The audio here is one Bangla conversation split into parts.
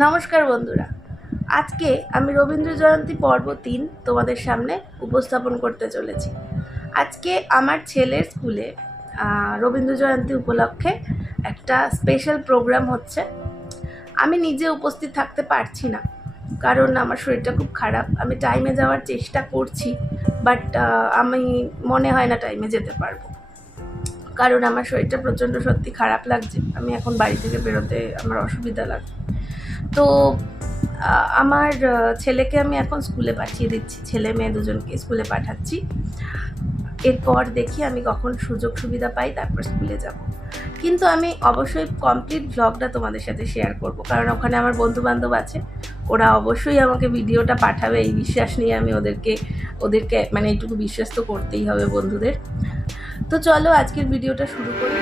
নমস্কার বন্ধুরা। আজকে আমি রবীন্দ্র জয়ন্তী পর্ব তিন তোমাদের সামনে উপস্থাপন করতে চলেছি। আজকে আমার ছেলের স্কুলে রবীন্দ্র জয়ন্তী উপলক্ষে একটা স্পেশাল প্রোগ্রাম হচ্ছে। আমি নিজে উপস্থিত থাকতে পারছি না, কারণ আমার শরীরটা খুব খারাপ। আমি টাইমে যাওয়ার চেষ্টা করছি বাট আমি মনে হয় না টাইমে যেতে পারব। কারণ আমার শরীরটা প্রচণ্ড সত্যি খারাপ লাগছে। আমি এখন বাড়ি থেকে বেরোতে আমার অসুবিধা লাগছে। তো আমার ছেলেকে আমি এখন স্কুলে পাঠিয়ে দিচ্ছি। ছেলে মেয়ে দুজনকে স্কুলে পাঠাচ্ছি। এরপর দেখি আমি কখন সুযোগ সুবিধা পাই, তারপর স্কুলে যাব। কিন্তু আমি অবশ্যই কমপ্লিট ব্লগটা তোমাদের সাথে শেয়ার করব। কারণ ওখানে আমার বন্ধু বান্ধব আছে। ওরা অবশ্যই আমাকে ভিডিওটা পাঠাবে। এই বিশ্বাস নিয়ে আমি ওদেরকে ওদেরকে মানে এইটুকু বিশ্বাস তো করতেই হবে বন্ধুদের। তো চলো আজকের ভিডিওটা শুরু করি।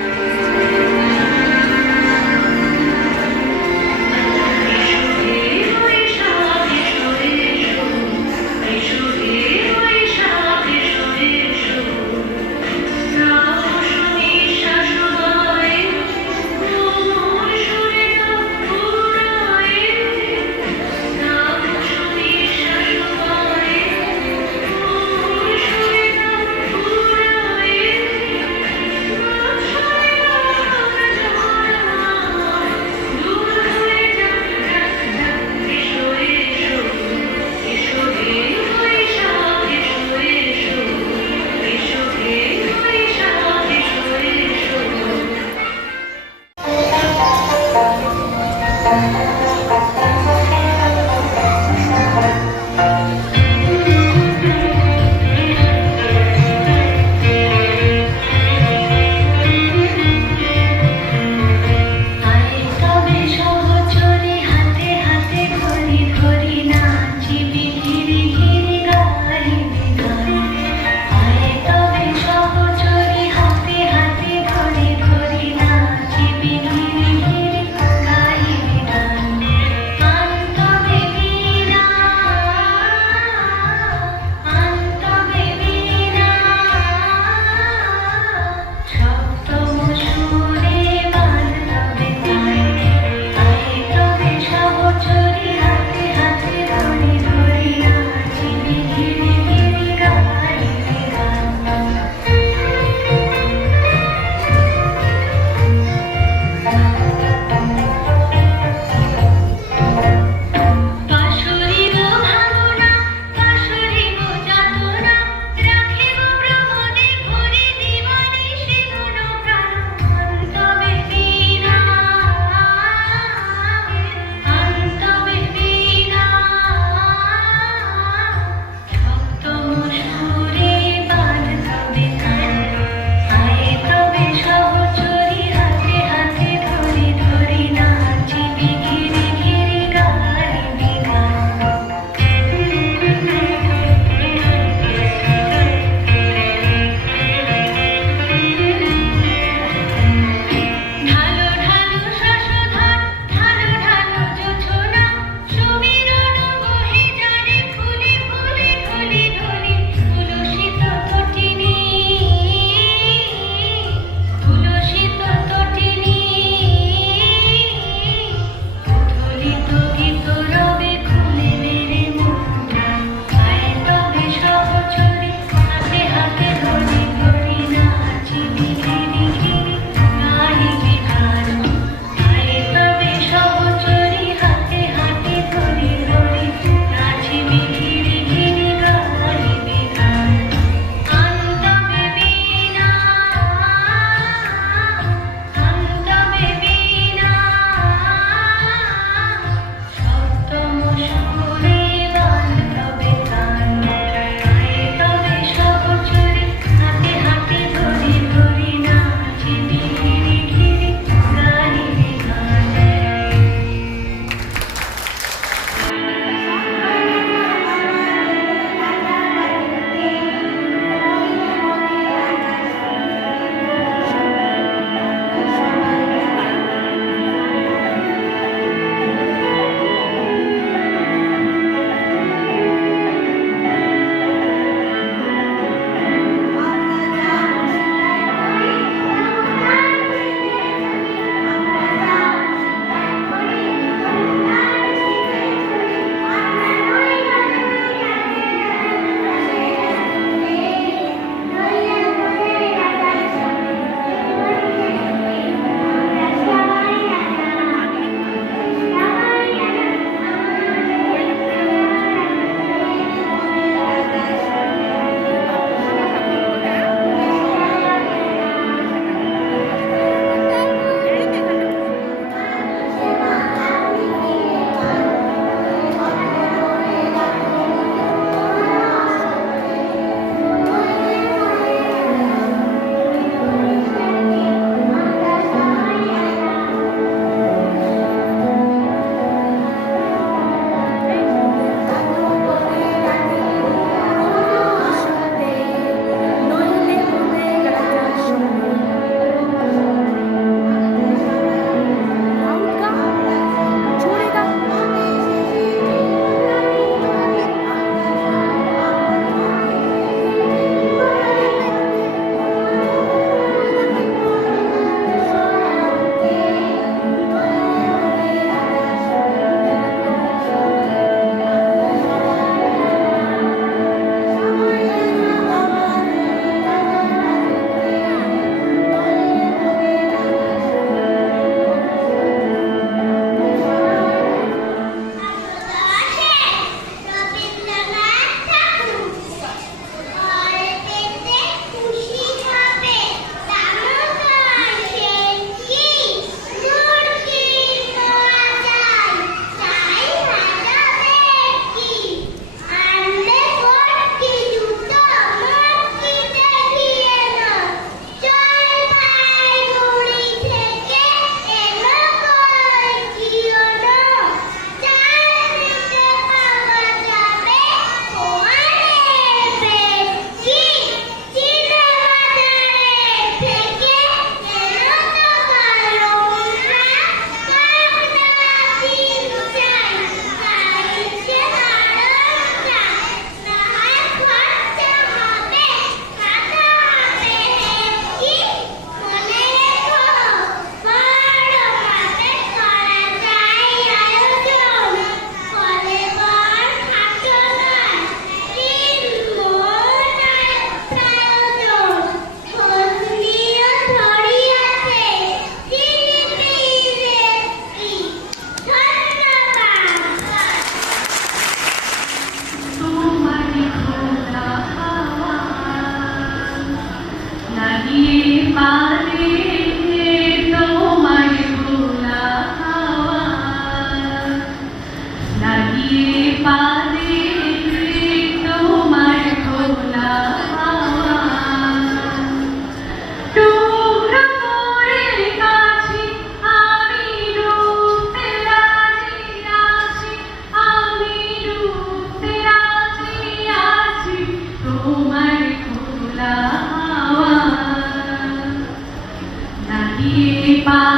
Keep.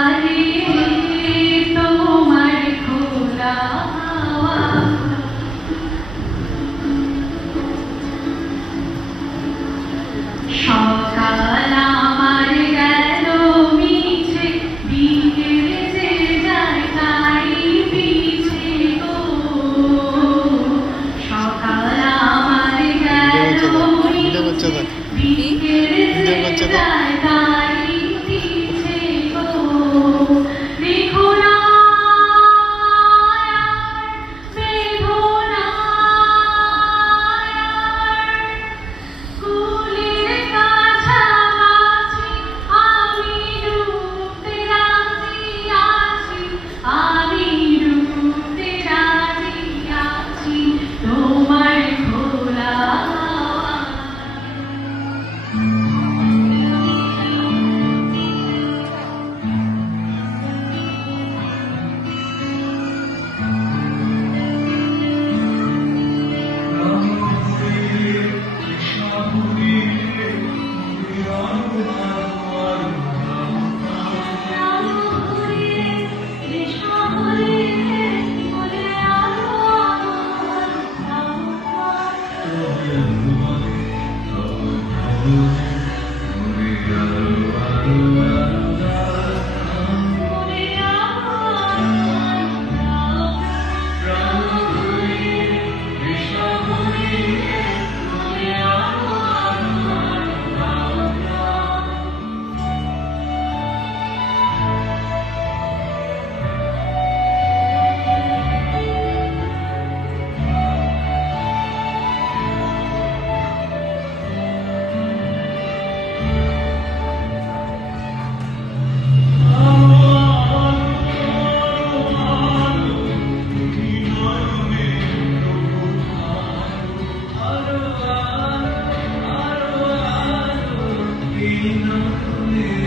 know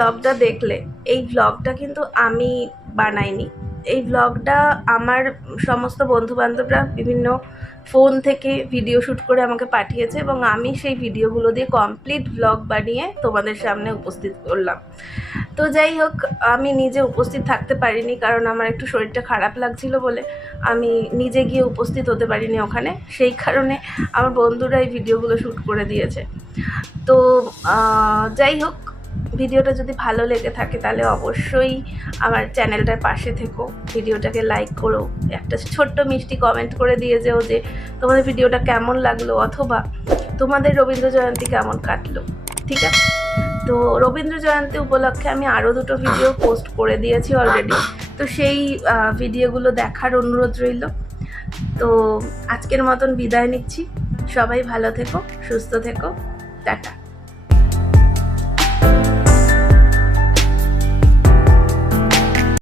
ব্লগটা দেখলে, এই ব্লগটা কিন্তু আমি বানাইনি। এই ব্লগটা আমার সমস্ত বন্ধুবান্ধবরা বিভিন্ন ফোন থেকে ভিডিও শ্যুট করে আমাকে পাঠিয়েছে এবং আমি সেই ভিডিওগুলো দিয়ে কমপ্লিট ব্লগ বানিয়ে তোমাদের সামনে উপস্থিত করলাম। তো যাই হোক, আমি নিজে উপস্থিত থাকতে পারিনি কারণ আমার একটু শরীরটা খারাপ লাগছিল বলে আমি নিজে গিয়ে উপস্থিত হতে পারিনি ওখানে। সেই কারণে আমার বন্ধুরা এই ভিডিওগুলো শ্যুট করে দিয়েছে। তো যাই হোক ভিডিওটা যদি ভালো লেগে থাকে, তাহলে অবশ্যই আমার চ্যানেলটার পাশে থেকো। ভিডিওটাকে লাইক করো। একটা ছোট্ট মিষ্টি কমেন্ট করে দিয়ে যেও যে, তোমাদের ভিডিওটা কেমন লাগল? অথবা তোমাদের রবীন্দ্র জয়ন্তী কেমন কাটলো? ঠিক আছে? তো রবীন্দ্র জয়ন্তী উপলক্ষে আমি আরও দুটো ভিডিও পোস্ট করে দিয়েছি অলরেডি তো সেই ভিডিওগুলো দেখার অনুরোধ রইল। তো আজকের মতন বিদায় নিচ্ছি। সবাই ভালো থেকো, সুস্থ থেকো। টাটা।